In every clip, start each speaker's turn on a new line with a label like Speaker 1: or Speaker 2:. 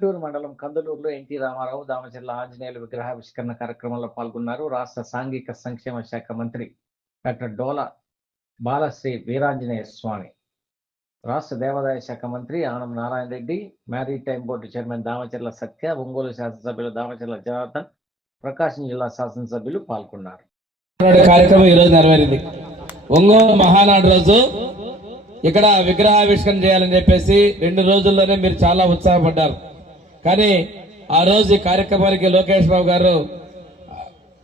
Speaker 1: గుంటూరు మండలం కందలూరులో ఎన్టీ రామారావు దామచర్ల ఆంజనేయుల విగ్రహావిష్కరణ కార్యక్రమంలో పాల్గొన్నారు. రాష్ట్ర సాంఘిక సంక్షేమ శాఖ మంత్రి డాక్టర్ డోల బాలశ్రీ వీరాంజనేయ స్వామి. రాష్ట్ర దేవాదాయ శాఖ మంత్రి Anam Narayana Reddy maritime board chairman Damacharla Satya Ongole శాసనసభ్యులు దామచర్ల జనార్దన్ ప్రకాశం జిల్లా శాసనసభ్యులు పాల్గొన్నారు.
Speaker 2: కార్యక్రమం ఈరోజు నెరవేరింది. ఒంగోలు మహానాడు రోజు ఇక్కడ విగ్రహావిష్కరణ చేయాలని చెప్పేసి రెండు రోజుల్లోనే మీరు చాలా ఉత్సాహపడ్డారు. కానీ ఆ రోజు ఈ కార్యక్రమానికి లోకేష్ బాబు గారు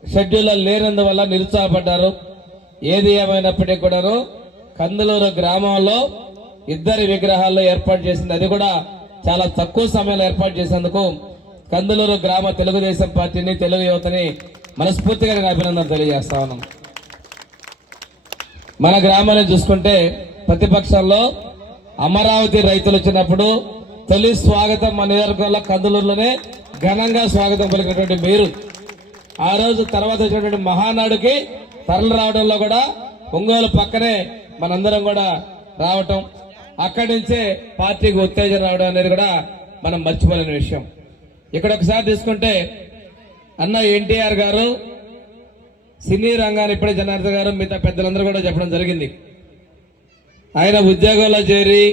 Speaker 2: షెడ్యూల్లో లేనందువల్ల నిరుత్సాహపడ్డారు. ఏది ఏమైనప్పటికీ కూడాను కందులూరు గ్రామంలో ఇద్దరి విగ్రహాల్లో ఏర్పాటు చేసింది. అది కూడా చాలా తక్కువ సమయంలో ఏర్పాటు చేసేందుకు కందులూరు గ్రామ తెలుగుదేశం పార్టీని తెలుగు యువతని మనస్ఫూర్తిగా నేను అభినందన తెలియజేస్తా ఉన్నాం మన గ్రామాన్ని చూసుకుంటే ప్రతిపక్షంలో అమరావతి రైతులు వచ్చినప్పుడు తొలి స్వాగతం మన నియోజకవర్గంలో కందులూరులోనే ఘనంగా స్వాగతం పలికినటువంటి మీరు. ఆ రోజు తర్వాత వచ్చినటువంటి మహానాడుకి తరలి రావడంలో కూడా ఒంగోలు పక్కనే మనందరం కూడా రావటం అక్కడి నుంచే పార్టీకి ఉత్తేజం రావడం అనేది కూడా మనం మర్చిపోలేని విషయం. ఇక్కడ ఒకసారి తీసుకుంటే అన్న ఎన్టీఆర్ గారు సినీ రంగాన్ని ఇప్పుడే జనార్దన్ గారు మిగతా పెద్దలందరూ కూడా చెప్పడం జరిగింది. ఆయన ఉద్యోగంలో చేరి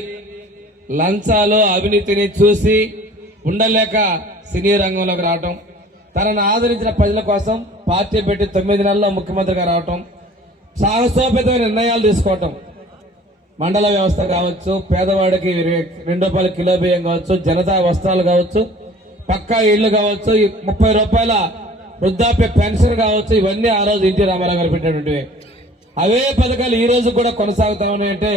Speaker 2: లంచాలు అవినీతిని చూసి ఉండలేక సినీ రంగంలోకి రావటం తనను ఆదరించిన ప్రజల కోసం పార్టీ పెట్టి తొమ్మిది నెలల్లో ముఖ్యమంత్రిగా రావటం సాహసోపేతమైన నిర్ణయాలు తీసుకోవటం. మండల వ్యవస్థ కావచ్చు పేదవాడికి రెండు రూపాయల కిలో బియ్యం కావచ్చు జనతా వస్త్రాలు కావచ్చు పక్కా ఇళ్ళు కావచ్చు ముప్పై రూపాయల వృద్ధాప్య పెన్షన్ కావచ్చు ఇవన్నీ ఆ రోజు ఎన్టీ రామారావు గారు పెట్టినటువంటివి. అవే పథకాలు ఈ రోజు కూడా కొనసాగుతా ఉన్నాయంటే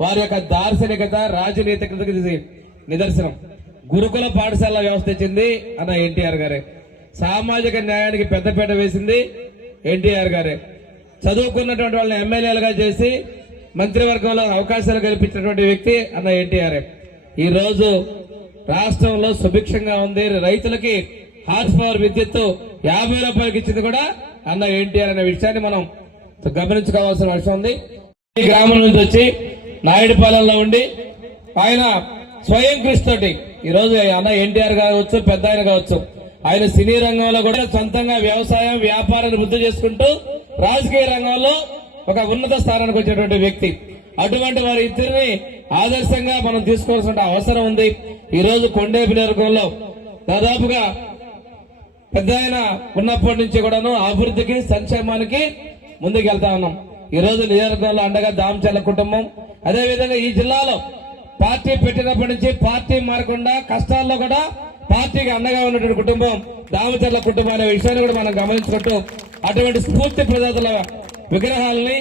Speaker 2: వారి యొక్క దార్శనికత రాజనీతికతకి నిదర్శనం. గురుకుల పాఠశాల వ్యవస్థ ఇచ్చింది అన్న ఎన్టీఆర్ గారే. సామాజిక న్యాయానికి పెద్దపీట వేసింది ఎన్టీఆర్ గారే. చదువుకున్నటువంటి వాళ్ళని ఎమ్మెల్యేలుగా చేసి మంత్రివర్గంలో అవకాశాలు కల్పించినటువంటి వ్యక్తి అన్న ఎన్టీఆర్. ఈరోజు రాష్ట్రంలో సుభిక్షంగా ఉంది. రైతులకి హార్స్ పవర్ విద్యుత్ యాభై రూపాయలకి ఇచ్చింది కూడా అన్న ఎన్టీఆర్ అనే విషయాన్ని మనం గమనించుకోవాల్సిన అవసరం ఉంది. ఈ గ్రామం నుంచి వచ్చి నాయుడుపాలెంలో ఉండి ఆయన స్వయం కృషితోటి ఈ రోజు అన్న ఎన్టీఆర్ కావచ్చు పెద్ద ఆయన కావచ్చు ఆయన సినీ రంగంలో కూడా సొంతంగా వ్యవసాయం వ్యాపారాన్ని వృద్ధి చేసుకుంటూ రాజకీయ రంగంలో ఒక ఉన్నత స్థానానికి వచ్చేటువంటి వ్యక్తి. అటువంటి వారి ఇద్దరిని ఆదర్శంగా మనం తీసుకోవాల్సిన అవసరం ఉంది. ఈ రోజు కొండేపి నియోజకవర్గంలో దాదాపుగా పెద్ద ఉన్నప్పటి నుంచి కూడాను అభివృద్ధికి సంక్షేమానికి ముందుకెళ్తా ఉన్నాం. ఈ రోజు నియోజకవర్గంలో అండగా దామచల్ల కుటుంబం. అదే విధంగా ఈ జిల్లాలో పార్టీ పెట్టినప్పటి నుంచి పార్టీ మారకుండా కష్టాల్లో కూడా పార్టీకి అండగా ఉన్నటువంటి కుటుంబం దామచర్ల కుటుంబం అనే విషయాన్ని కూడా మనం గమనించుకుంటూ అటువంటి స్ఫూర్తి ప్రదాతల విగ్రహాలని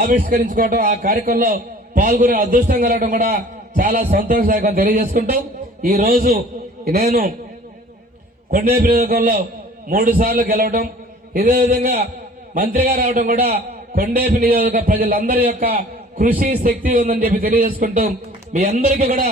Speaker 2: ఆవిష్కరించుకోవడం ఆ కార్యక్రమంలో పాల్గొనే అదృష్టం కలగడం కూడా చాలా సంతోషదాయకం తెలియజేసుకుంటూ ఈ రోజు నేను కొండేపి నియోజకవర్గంలో మూడు సార్లు గెలవడం ఇదే విధంగా మంత్రిగా రావడం కూడా కొండేపి నియోజక ప్రజలందరి యొక్క కృషి శక్తి ఉందని చెప్పి తెలియజేసుకుంటూ మీ అందరికీ కూడా